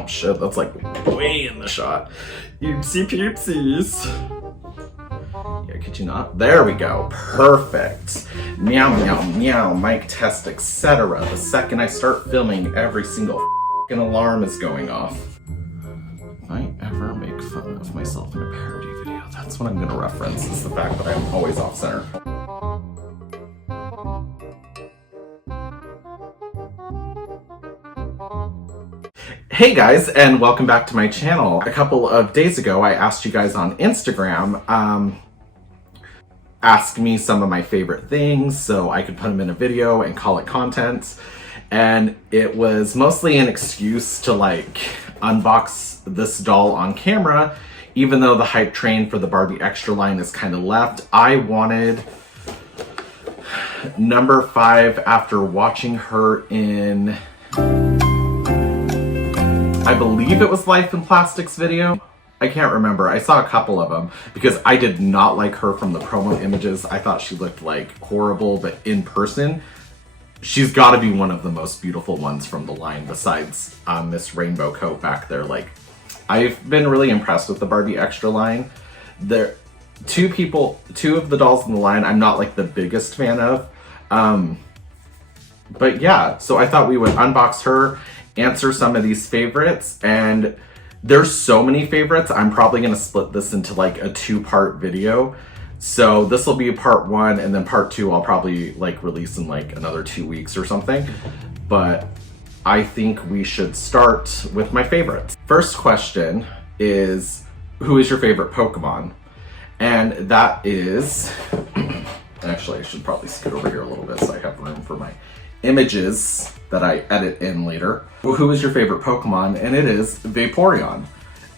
Oh shit, that's like way in the shot. Oopsie poopsies. Yeah, could you not? There we go. Perfect. Meow, meow, meow, mic test, etc. The second I start filming, every single f***ing alarm is going off. If I ever make fun of myself in a parody video, that's what I'm going to reference, is the fact that I'm always off center. Hey guys, and welcome back to my channel. A couple of days ago, I asked you guys on Instagram, ask me some of my favorite things so I could put them in a video and call it content. And it was mostly an excuse to like unbox this doll on camera, even though the hype train for the Barbie extra line is kind of left. I wanted number 5 after watching her in, I believe it was Life in Plastic's video. I can't remember. I saw a couple of them because I did not like her from the promo images. I thought she looked like horrible, but in person, she's got to be one of the most beautiful ones from the line besides this rainbow coat back there. Like, I've been really impressed with the Barbie extra line. There, two of the dolls in the line I'm not like the biggest fan of. But yeah, so I thought we would unbox her, answer some of these favorites, and there's so many favorites, I'm probably going to split this into like a 2-part video. So this will be part 1, and then part 2 I'll probably like release in like another 2 weeks or something. But I think we should start with my favorites. First question is, who is your favorite Pokemon? And that is, actually I should probably scoot over here a little bit so I have room for my images that I edit in later. Well, who is your favorite Pokemon? And it is Vaporeon.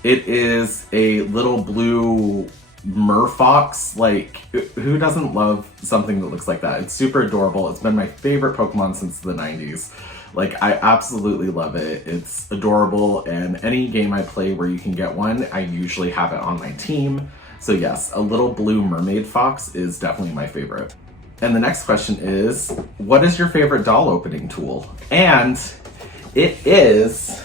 It is a little blue merfox. Like, who doesn't love something that looks like that? It's super adorable. It's been my favorite Pokemon since the 90s. Like, I absolutely love it. It's adorable, and any game I play where you can get one, I usually have it on my team. So yes, a little blue mermaid fox is definitely my favorite. And the next question is, what is your favorite doll opening tool? And it is,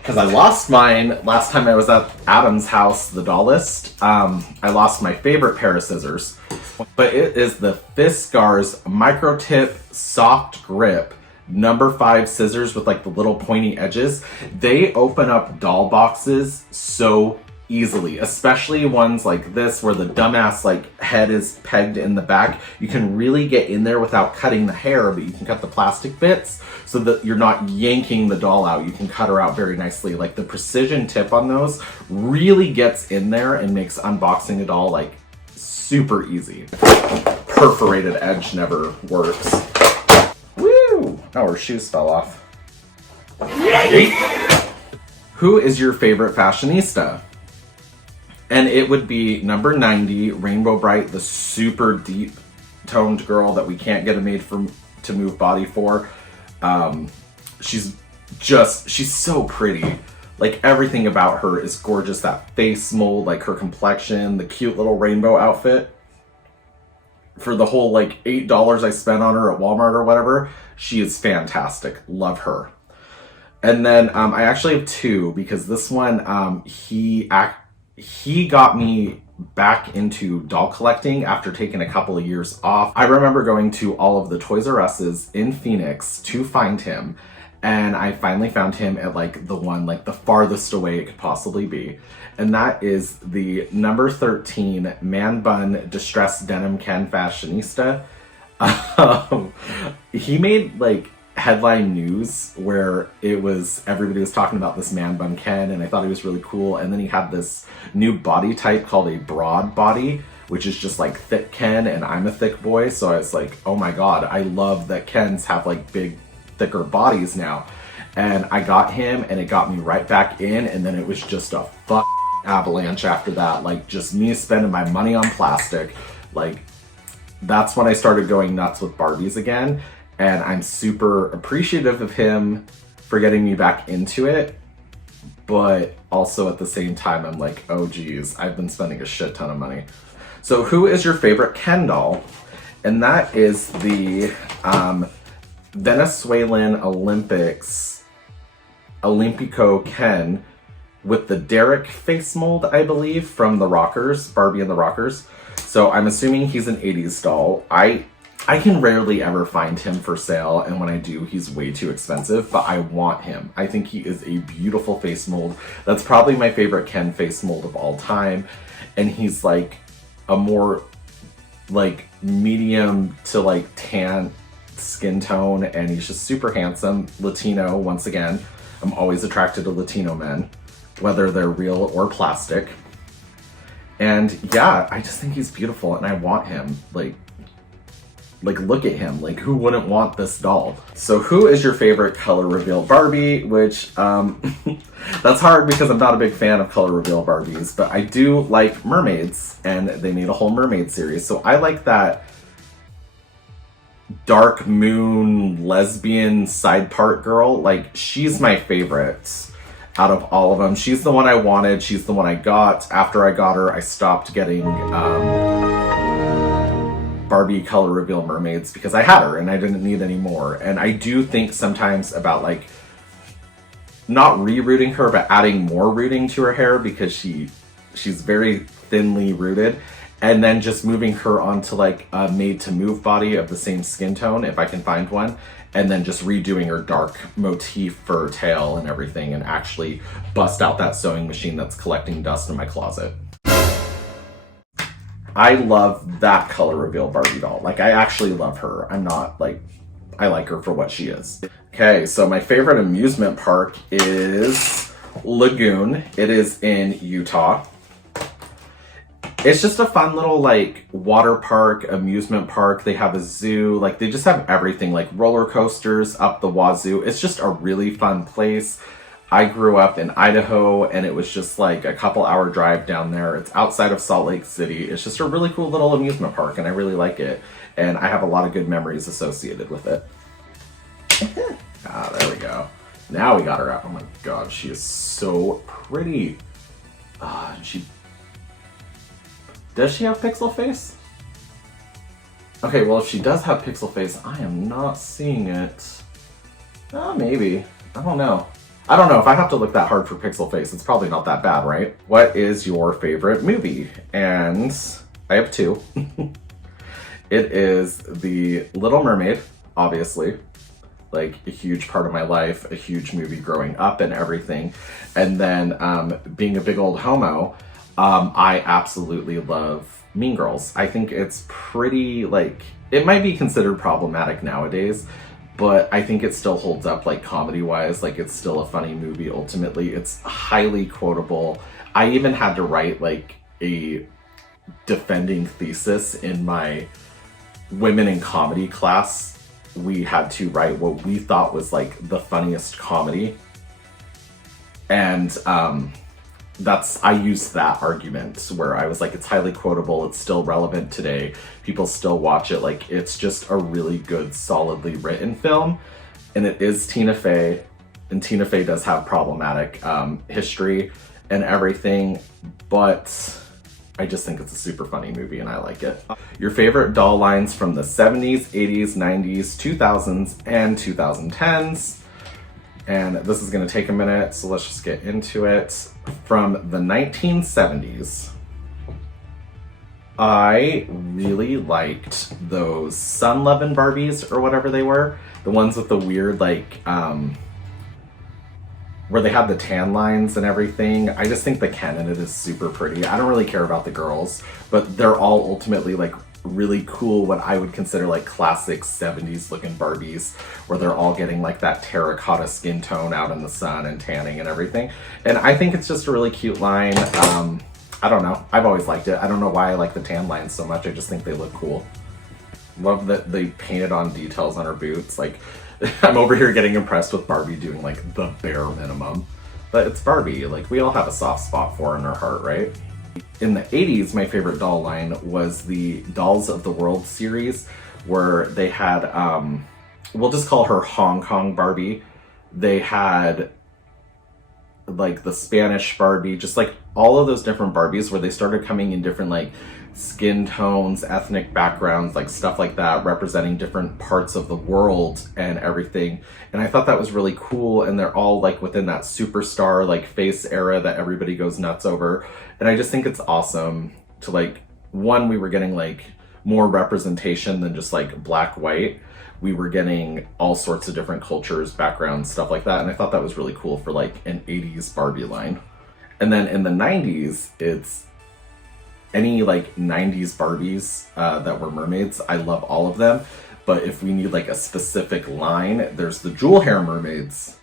because I lost mine last time I was at Adam's house, the doll list. I lost my favorite pair of scissors, but it is the Fiskars Micro Tip Soft Grip number 5 scissors with like the little pointy edges. They open up doll boxes so easily, especially ones like this where the dumbass like head is pegged in the back. You can really get in there without cutting the hair, but you can cut the plastic bits so that you're not yanking the doll out. You can cut her out very nicely. Like, the precision tip on those really gets in there and makes unboxing a doll like super easy. Perforated edge never works. Woo! Oh, her shoes fell off. Who is your favorite fashionista? And it would be number 90, Rainbow Bright, the super deep toned girl that we can't get a made to move body for. She's so pretty. Like, everything about her is gorgeous. That face mold, like her complexion, the cute little rainbow outfit. For the whole like $8 I spent on her at Walmart or whatever, she is fantastic. Love her. And then I actually have 2, because this one, he got me back into doll collecting after taking a couple of years off. I remember going to all of the Toys R Us's in Phoenix to find him, and I finally found him at like the one, like the farthest away it could possibly be. And that is the number 13 Man Bun Distressed Denim Ken Fashionista. He made like headline news where everybody was talking about this Man Bun Ken, and I thought he was really cool. And then he had this new body type called a broad body, which is just like thick Ken, and I'm a thick boy, so I was like, oh my god, I love that Kens have like big, thicker bodies now. And I got him, and it got me right back in, and then it was just a avalanche after that. Like, just me spending my money on plastic. Like, that's when I started going nuts with Barbies again. And I'm super appreciative of him for getting me back into it. But also at the same time, I'm like, oh geez, I've been spending a shit ton of money. So who is your favorite Ken doll? And that is the Venezuelan Olympics Olympico Ken with the Derek face mold, I believe, from the Rockers, Barbie and the Rockers. So I'm assuming he's an 80s doll. I can rarely ever find him for sale, and when I do, he's way too expensive, but I want him. I think he is a beautiful face mold. That's probably my favorite Ken face mold of all time, and he's like a more like medium to like tan skin tone, and he's just super handsome. Latino, once again. I'm always attracted to Latino men, whether they're real or plastic. And yeah, I just think he's beautiful, and I want him. Like, look at him. Like, who wouldn't want this doll? So who is your favorite color reveal Barbie? Which, that's hard because I'm not a big fan of color reveal Barbies, but I do like mermaids, and they made a whole mermaid series. So I like that dark moon lesbian side part girl. Like, she's my favorite out of all of them. She's the one I wanted. She's the one I got. After I got her, I stopped getting, Barbie color reveal mermaids because I had her and I didn't need any more. And I do think sometimes about like not rerooting her, but adding more rooting to her hair because she's very thinly rooted, and then just moving her onto like a made to move body of the same skin tone if I can find one, and then just redoing her dark motif fur tail and everything, and actually bust out that sewing machine that's collecting dust in my closet. I love that color reveal Barbie doll. Like, I actually love her. I'm not like, I like her for what she is. Okay, so my favorite amusement park is Lagoon. It is in Utah. It's just a fun little like water park, amusement park. They have a zoo, like they just have everything, like roller coasters up the wazoo. It's just a really fun place. I grew up in Idaho, and it was just like a couple-hour drive down there. It's outside of Salt Lake City. It's just a really cool little amusement park, and I really like it. And I have a lot of good memories associated with it. There we go. Now we got her out. Oh my god, she is so pretty. Does she have pixel face? Okay, well, if she does have pixel face, I am not seeing it. Maybe. I don't know. I don't know, if I have to look that hard for pixel face, it's probably not that bad, right? What is your favorite movie? And I have two. It is The Little Mermaid, obviously. Like, a huge part of my life, a huge movie growing up and everything. And then, being a big old homo, I absolutely love Mean Girls. I think it's pretty, like, it might be considered problematic nowadays, but I think it still holds up, like, comedy-wise. Like, it's still a funny movie, ultimately. It's highly quotable. I even had to write, like, a defending thesis in my women in comedy class. We had to write what we thought was, like, the funniest comedy. And, I used that argument where I was like, it's highly quotable, it's still relevant today, people still watch it, like, it's just a really good, solidly written film. And it is Tina Fey, and Tina Fey does have problematic history and everything, but I just think it's a super funny movie and I like it. Your favorite doll lines from the 70s, 80s, 90s, 2000s, and 2010s. And this is going to take a minute, so let's just get into it. From the 1970s, I really liked those Sun Lovin' Barbies, or whatever they were. The ones with the weird, like, where they had the tan lines and everything. I just think the Ken in it is super pretty. I don't really care about the girls, but they're all ultimately, like, really cool, what I would consider like classic 70s looking Barbies, where they're all getting like that terracotta skin tone out in the sun and tanning and everything. And I think it's just a really cute line. I don't know, I've always liked it. I don't know why I like the tan lines so much, I just think they look cool. Love that they painted on details on her boots. Like, I'm over here getting impressed with Barbie doing like the bare minimum, but it's Barbie, like we all have a soft spot for her in our heart, right? In the 80s, my favorite doll line was the Dolls of the World series, where they had, we'll just call her Hong Kong Barbie. They had like the Spanish Barbie, just like all of those different Barbies where they started coming in different like skin tones, ethnic backgrounds, like stuff like that, representing different parts of the world and everything. And I thought that was really cool. And they're all like within that superstar like face era that everybody goes nuts over. And I just think it's awesome to like, one, we were getting like more representation than just like black, white. We were getting all sorts of different cultures, backgrounds, stuff like that. And I thought that was really cool for like an 80s Barbie line. And then in the 90s, it's any like 90s Barbies that were mermaids. I love all of them. But if we need like a specific line, there's the jewel hair mermaids.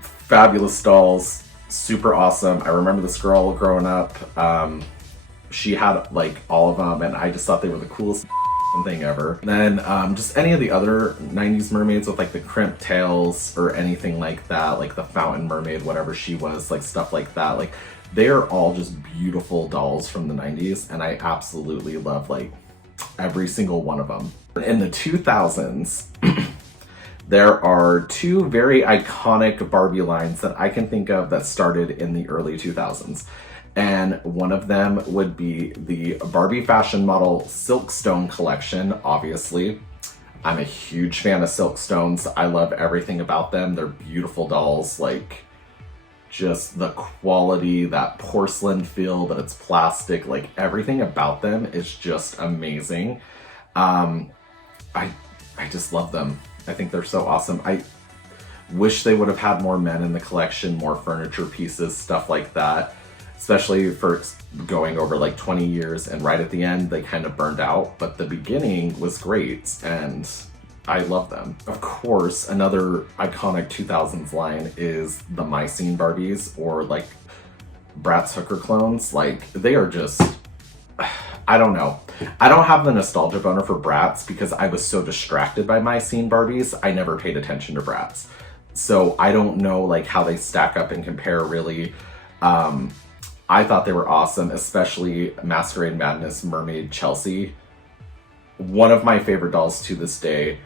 Fabulous dolls, super awesome. I remember this girl growing up. She had like all of them, and I just thought they were the coolest thing ever. Then just any of the other 90s mermaids with like the crimp tails or anything like that, like the fountain mermaid, whatever she was, like stuff like that. Like they are all just beautiful dolls from the 90s, and I absolutely love like every single one of them. In the 2000s, there are two very iconic Barbie lines that I can think of that started in the early 2000s. And one of them would be the Barbie fashion model Silkstone collection, obviously. I'm a huge fan of Silkstones. I love everything about them. They're beautiful dolls, like just the quality, that porcelain feel, but it's plastic, like everything about them is just amazing. I just love them. I think they're so awesome. I wish they would have had more men in the collection, more furniture pieces, stuff like that. Especially for going over like 20 years, and right at the end they kind of burned out, but the beginning was great and I love them. Of course, another iconic 2000s line is the My Scene Barbies, or like Bratz hooker clones. Like they are just, I don't know. I don't have the nostalgia boner for Bratz because I was so distracted by My Scene Barbies. I never paid attention to Bratz. So I don't know like how they stack up and compare really. I thought they were awesome, especially Masquerade Madness Mermaid Chelsea. One of my favorite dolls to this day.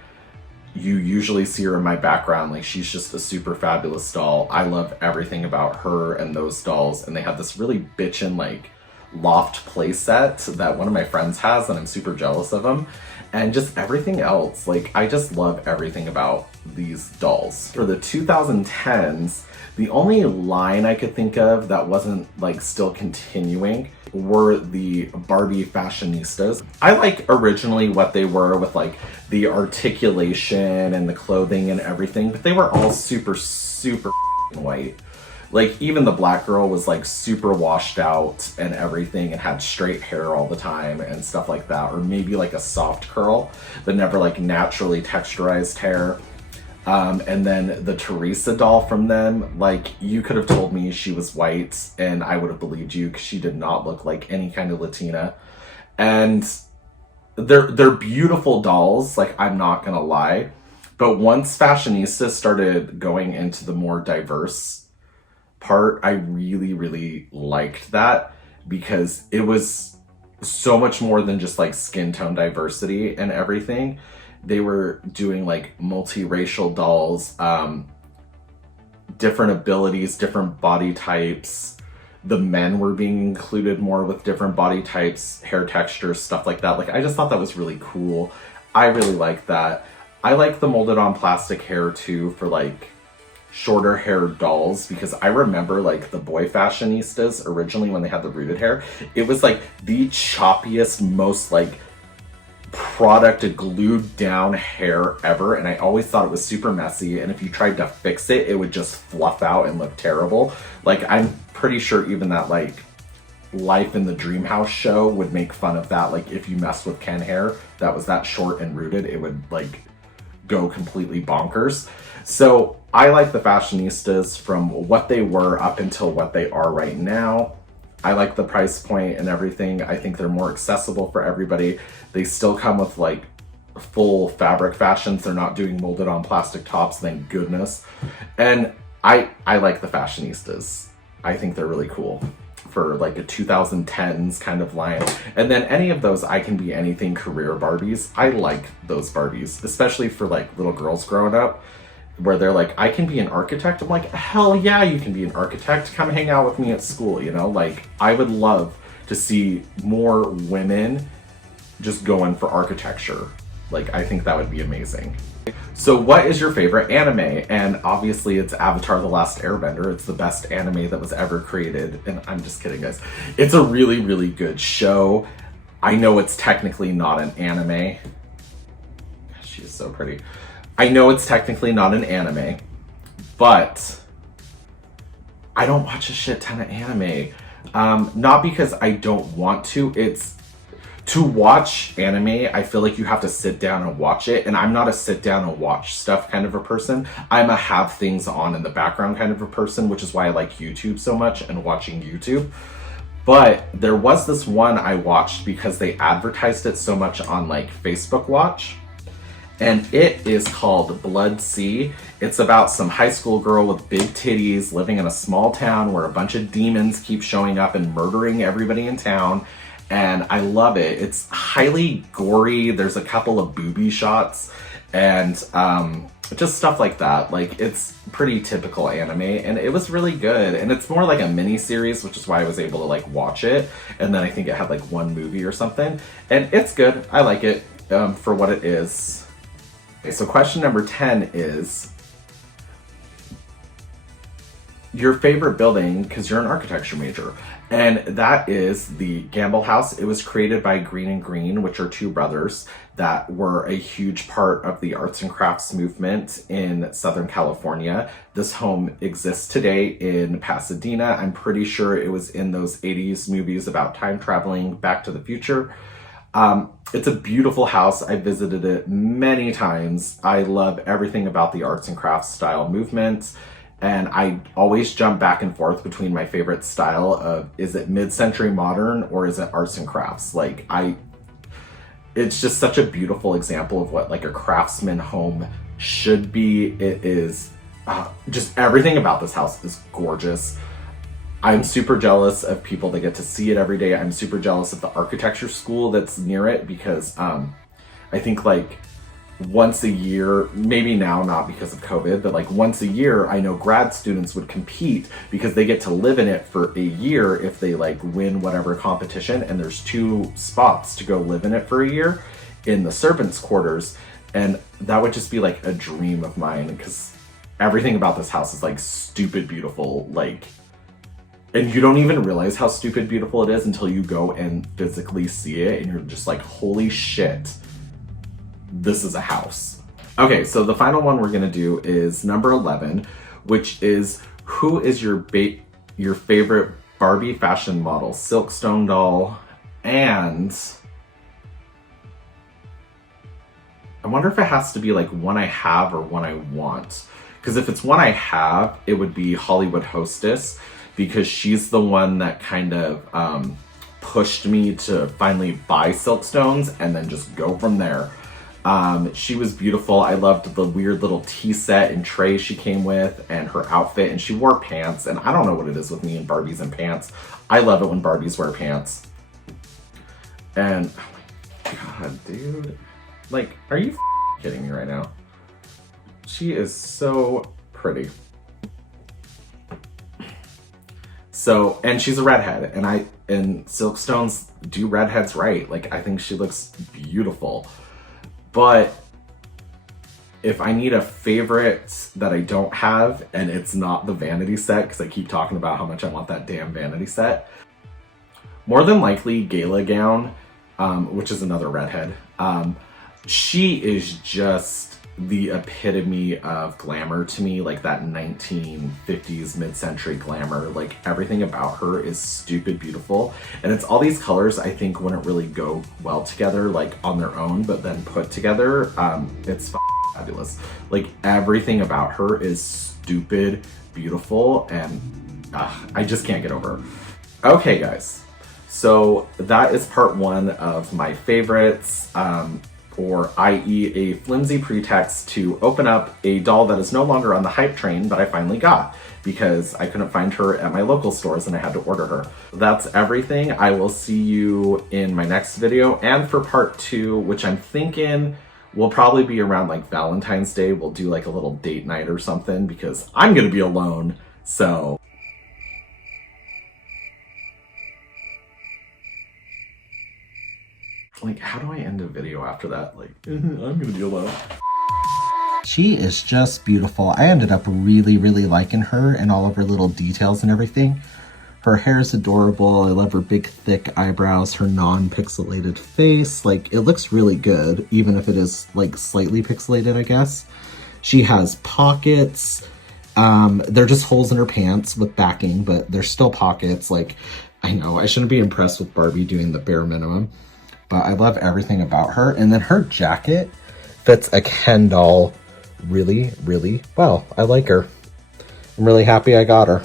You usually see her in my background, like she's just a super fabulous doll. I love everything about her and those dolls, and they have this really bitchin' like loft play set that one of my friends has, and I'm super jealous of them. And just everything else, like I just love everything about these dolls. For the 2010s, the only line I could think of that wasn't like still continuing were the Barbie fashionistas. I like originally what they were with like the articulation and the clothing and everything, but they were all super white. Like even the black girl was like super washed out and everything and had straight hair all the time and stuff like that, or maybe like a soft curl, but never like naturally texturized hair. And then the Teresa doll from them, like you could have told me she was white and I would have believed you because she did not look like any kind of Latina. And they're beautiful dolls, like I'm not gonna lie. But once fashionistas started going into the more diverse part, I really liked that because it was so much more than just like skin tone diversity and everything. They were doing like multiracial dolls, different abilities, different body types. The men were being included more with different body types, hair textures, stuff like that. Like I just thought that was really cool. I really like that. I like the molded on plastic hair too for like shorter hair dolls, because I remember like the boy fashionistas originally when they had the rooted hair, it was like the choppiest, most like product glued down hair ever, and I always thought it was super messy, and if you tried to fix it, it would just fluff out and look terrible. Like I'm pretty sure even that like Life in the Dream House show would make fun of that. Like if you messed with Ken hair that was that short and rooted, it would like go completely bonkers. So I like the fashionistas from what they were up until what they are right now. I like the price point and everything. I think they're more accessible for everybody. They still come with like full fabric fashions. They're not doing molded on plastic tops, thank goodness. And I like the fashionistas. I think they're really cool for like a 2010s kind of line. And then any of those, I can be anything career Barbies. I like those Barbies, especially for like little girls growing up, where they're like, I can be an architect. I'm like, hell yeah, you can be an architect. Come hang out with me at school, you know? Like, I would love to see more women just going for architecture. Like, I think that would be amazing. So what is your favorite anime? And obviously it's Avatar: The Last Airbender. It's the best anime that was ever created. And I'm just kidding, guys. It's a really, really good show. I know it's technically not an anime. She is so pretty. I know it's technically not an anime, but I don't watch a shit ton of anime. Not because I don't want to, it's to watch anime, I feel like you have to sit down and watch it, and I'm not a sit down and watch stuff kind of a person. I'm a have things on in the background kind of a person, which is why I like YouTube so much and watching YouTube. But there was this one I watched because they advertised it so much on like Facebook Watch, and it is called Blood Sea. It's about some high school girl with big titties living in a small town where a bunch of demons keep showing up and murdering everybody in town. And I love it. It's highly gory. There's a couple of booby shots and just stuff like that. Like, it's pretty typical anime, and it was really good. And it's more like a mini series, which is why I was able to like watch it. And then I think it had like one movie or something, and it's good. I like it for what it is. Okay, so question number 10 is your favorite building, because you're an architecture major, and that is the Gamble House. It was created by Green and Green, which are two brothers that were a huge part of the arts and crafts movement in Southern California. This home exists today in Pasadena. I'm pretty sure it was in those 80s movies about time traveling, Back to the Future. It's a beautiful house. I visited it many times. I love everything about the arts and crafts style movement. And I always jump back and forth between my favorite style of, is it mid-century modern or is it arts and crafts? Like, it's just such a beautiful example of what like a craftsman home should be. It is just everything about this house is gorgeous. I'm super jealous of people that get to see it every day. I'm super jealous of the architecture school that's near it, because I think like once a year, maybe now not because of COVID, but like once a year, I know grad students would compete because they get to live in it for a year if they like win whatever competition, and there's 2 spots to go live in it for a year in the servants' quarters. And that would just be like a dream of mine, because everything about this house is like stupid beautiful, like, and you don't even realize how stupid beautiful it is until you go and physically see it, and you're just like, holy shit, this is a house. Okay, so the final one we're gonna do is number 11, which is, who is your favorite Barbie fashion model, Silkstone doll? And I wonder if it has to be like one I have or one I want. Because if it's one I have, it would be Hollywood Hostess, because she's the one that kind of pushed me to finally buy Silkstones and then just go from there. She was beautiful. I loved the weird little tea set and tray she came with, and her outfit, and she wore pants, and I don't know what it is with me and Barbies and pants. I love it when Barbies wear pants. And, oh my god, dude. Like, are you kidding me right now? She is so pretty. So, and she's a redhead, and Silkstones do redheads right. Like, I think she looks beautiful. But if I need a favorite that I don't have, and it's not the vanity set, because I keep talking about how much I want that damn vanity set, more than likely Gala Gown, which is another redhead. She is just the epitome of glamour to me, like that 1950s mid-century glamour. Like, everything about her is stupid beautiful, and it's all these colors I think wouldn't really go well together like on their own, but then put together, it's fabulous. Like, everything about her is stupid beautiful, and I just can't get over her. Okay guys, so that is part 1 of my favorites, or i.e. a flimsy pretext to open up a doll that is no longer on the hype train, but I finally got, because I couldn't find her at my local stores and I had to order her. That's everything. I will see you in my next video, and for part 2, which I'm thinking will probably be around like Valentine's Day. We'll do like a little date night or something, because I'm gonna be alone, so Like, how do I end a video after that? Like, I'm gonna be alone. She is just beautiful. I ended up really, really liking her and all of her little details and everything. Her hair is adorable. I love her big, thick eyebrows, her non-pixelated face. Like, it looks really good, even if it is, like, slightly pixelated, I guess. She has pockets. They're just holes in her pants with backing, but they're still pockets. Like, I know, I shouldn't be impressed with Barbie doing the bare minimum, but I love everything about her. And then her jacket fits a Ken doll really, really well. I like her. I'm really happy I got her.